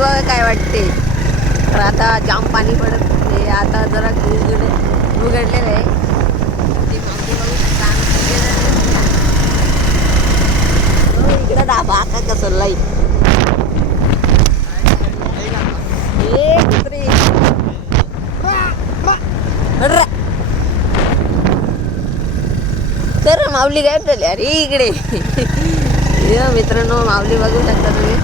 बघा काय वाटते. तर आता जाम पाणी पडत आहे. आता जरा उघडलेलं आहे. इकडे दाबा का कसं लाई तर माऊली गायब झाली. अरे इकडे मित्रांनो माऊली बघू शकता तुम्ही.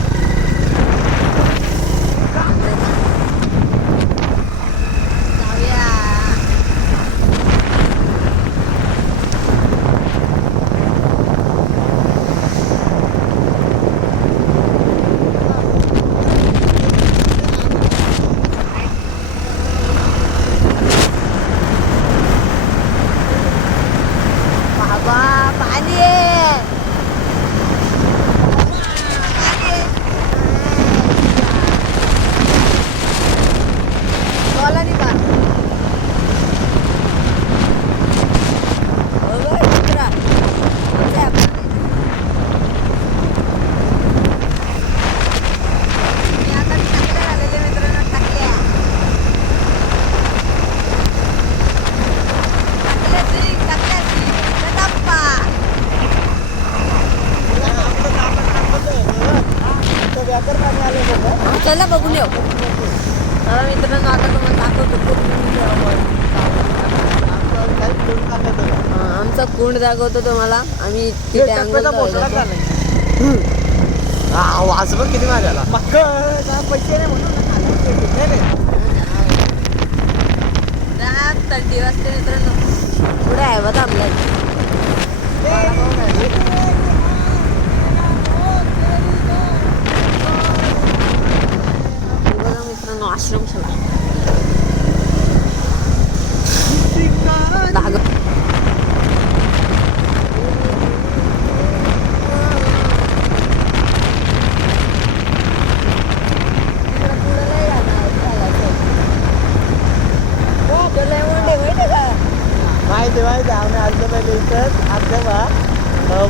चला बघून येऊ. मित्रांनो आता तुम्हाला दाखवतो. आमचा कुंड दाखवतो तुम्हाला. आम्ही तिथे वाज बघ किती माझ्याला पैसे नाही म्हणून थंडी वाजते मित्रांनो. पुढे आहे बघा आपल्या मित्रांनो आश्रम माहिती आम्ही आलतो पहिले इथं आजोबा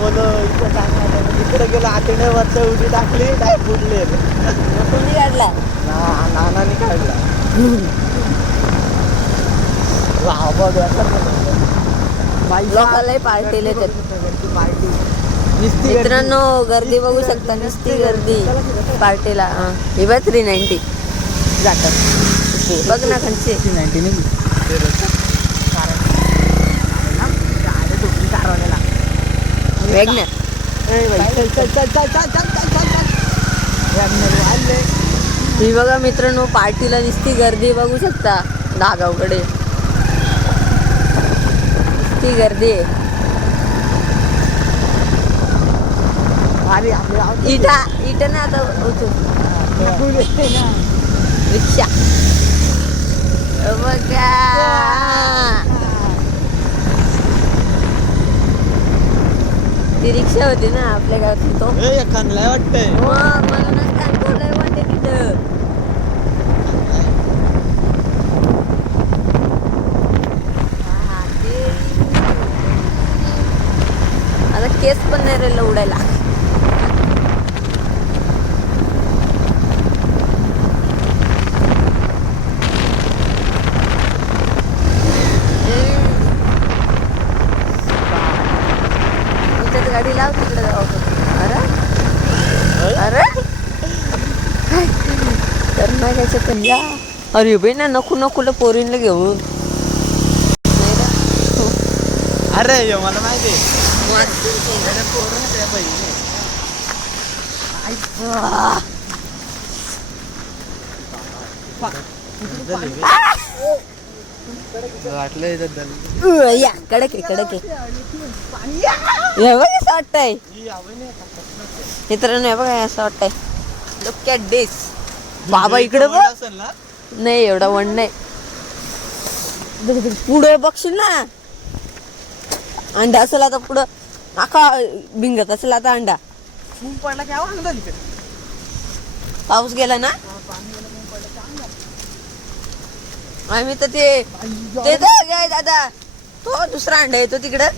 बोलो इथं टाकणार इकडे गेलो. 8 वर्ष उडी टाकली डाय फुटले. कोणी काढला? नानाने काढला. लोकांनाही पार्टीला पार्टी. मित्रांनो गर्दी बघू शकता. नुसती गर्दी पार्टीला. हे बघ 390 जातात. बघ ना खालचे 390 ही बघा मित्रांनो पार्टीला नुसती गर्दी बघू शकता. धागावकडे नुसती गर्दी आहे. इटा ना आता रिक्षा बघा. ती रिक्षा होती ना आपल्या गावात. तो खानलाय वाटतंय. मला वाटते तिथं. आता केस पण नाही राहिलं उडायला. गाडी लाव तिकडे जाऊ. अरे तर नाही घ्यायचं पण. अरे बाई ना नको पोरींला घेऊन. अरे मला माहिती या कडक आहे. असं वाटतंय मित्रांनो. हे बघा असं वाटतंय. लुक ॲट दिस. बाबा इकडे बघ. नाही एवढा वन नाही. पुढे बघशील ना अंडा असेल आता. पुढं आखा भिंगत असेल आता अंडा. पडला की पाऊस गेला ना. आम्ही तर ते दादा तो दुसरा अंडा येतो तिकडं.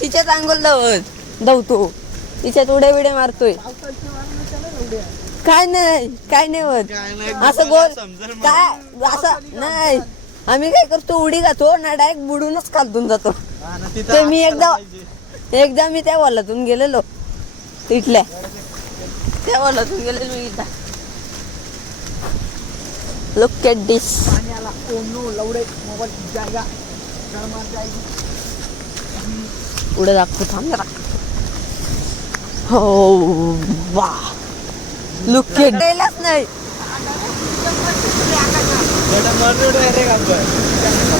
तिच्यात अंगोल धावतो. तिच्यात उड्या बिड्या मारतोय. काय नाही होत असं गोल काय असं नाही. आम्ही काय करतो उडी घातो ना डायरेक्ट बुडूनच खालतून जातो. ते मी एकदा मी त्या वॉलातून गेलेलो इथल्या त्या वॉलातून गेलेलो मी एकदा. लुक ॲट दिस. पुढे दाखवू थांब जरा. हो वा लुक ॲट गेलाच नाही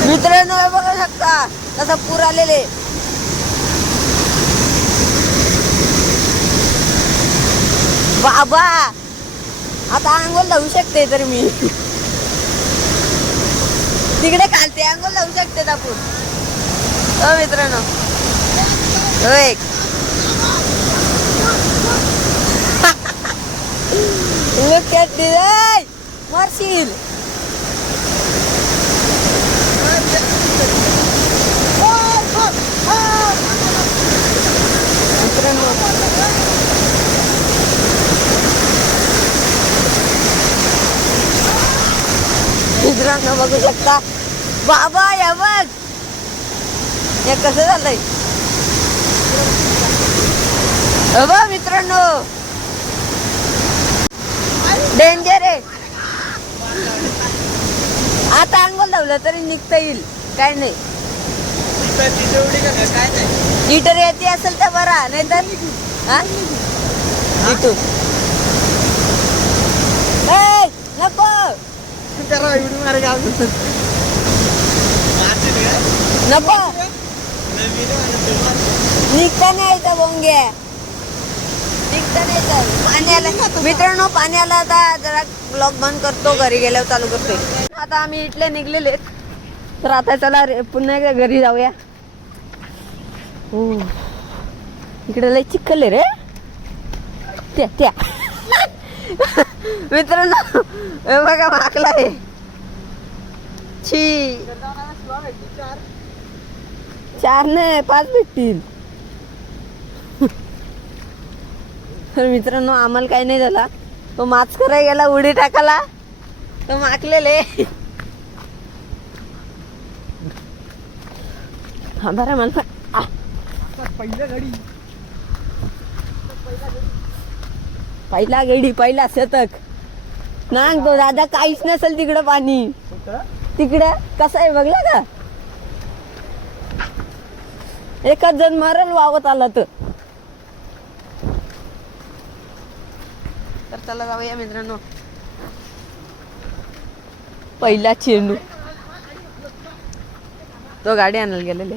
मित्रांनो. हे बघू शकता तसा पूर आलेले. बाबा आता आंघोळ लावू शकते तर मी तिकडे खालते आंघोळ लावू शकते आपण. हो मित्रांनो एक लुक ॲट दिस. मरशील मित्रांनो बघू शकता. बाबा या बघ हे कसं झालंय. बघ मित्रांनो डेंजर आहे. आता अंघोळ लावलं तरी निघता येईल काय नाही. लिटर येते असेल तर बरा नाही तर इथून नको नको निघता नाही यायचं बोंगे निघता नाही तर पाणी आलं. मित्रांनो पाणी आलं आता जरा ब्लॉग बंद करतो. घरी गेल्यावर चालू करतोय. आता आम्ही इथले निघलेले तर आता चला रे पुन्हा एकदा घरी जाऊया. हो इकडे लय चिखल आहे रे त्या मित्रांनो हे बघा माकला आहे. छी 4 नाही 5 भेटतील. तर मित्रांनो आम्हाला काही नाही झाला. तो माच करायला गेला उडी टाकाला तो माकलेले. हा बरं मला पहिला शतक नांग तो दादा काहीच नसेल तिकडं पाणी. तिकडं कसं आहे बघला का. एकच जण मरल वावत आला तर चला जाऊया मित्रांनो. पहिला चेंडू तो गाडी आणायला गेलेले.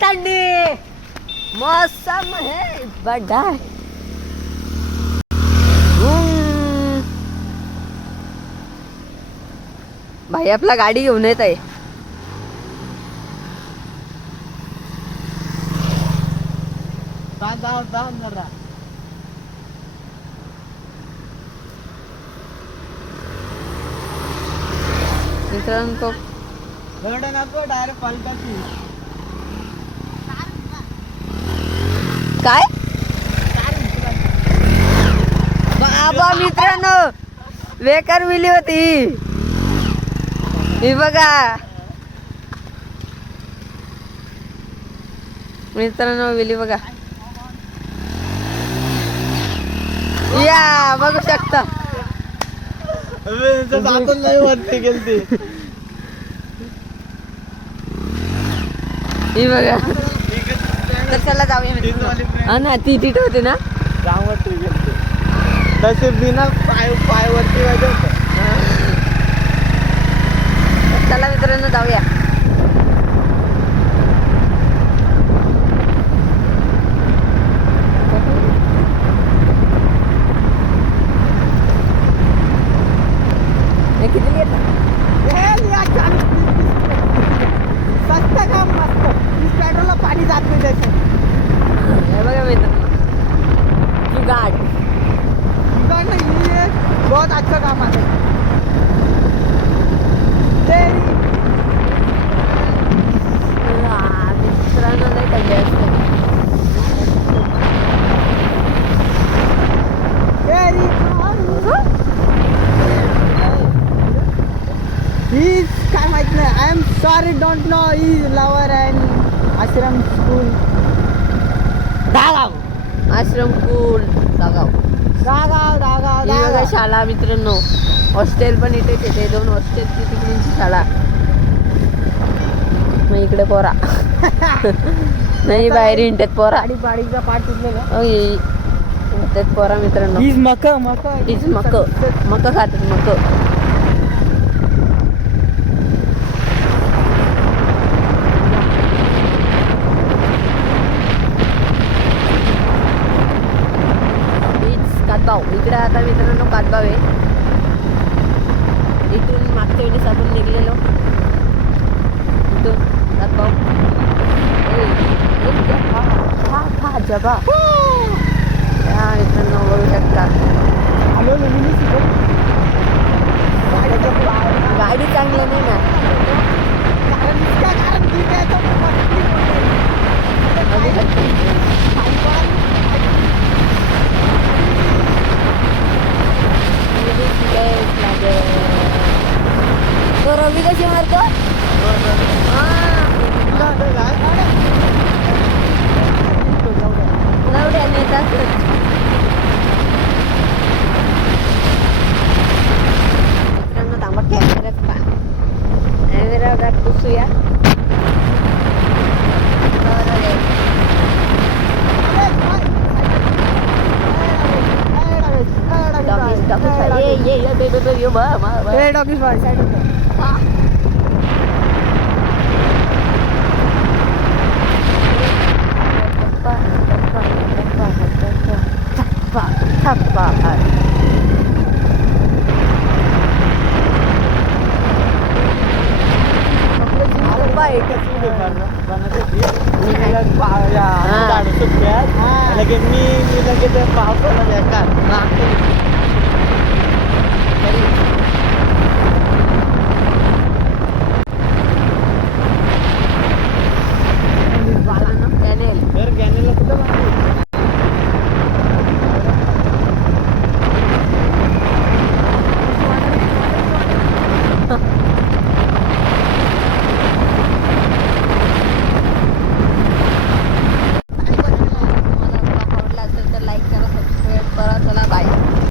ठंडी मौसम है बड़ा. भाई आपला गाडी घेऊन येत आहे. मित्रांनो तो डायरेक्ट पलटाची काय बाबा मित्रांनो बेकार मिली होती ही बघा. मित्रांनो विली बघा या बघू शकता. नाही वरती गेलती ही बघा. तर चला जाऊया मित्रांनो. हा ना ती तिथे होती ना जावरती गेलती तसे बिना पायवरती वाजवत. चला मित्रांनो जाऊया. किती येतात स्वस्त काम मस्त. पेट्रोलला पाणी जात नाही त्याचं. हे बघा मित्रांनो जुगाड जुगाड नाही बहुत अच्छा काम आहे. ही काय माहित नाही. I am sorry don't know ही lover and ashram school Dagaon आश्रम कुल जागाव. दागाव दागाव ही बघा दागाव. शाळा मित्रांनो. हॉस्टेल पण इथेच येते. 2 हॉस्टेलची तिकडूनची शाळा. मग इकडे पोरा नाही बाहेर इंटेत पोरा. गाडी बाडीचा पाठ तुटलेला. इंटेत पोरा मित्रांनो. हीच मक मक हीच मक खातात मक. कातबाव इकडे आता मित्रांनो कातबाव आहे. इथून मागच्या वेळेस आपण निघलेलो इथून कातबाव. हा जबा त्या मित्रांनो बघू शकता. आलो गाडी चांगलं नाही ना. बघू शकता. तो रवी कशी मारतो. नवड्या नेतात. मित्रांनो थांबा कॅमेरा पुसूया. लगेच मी लगेच पावसाला बेकार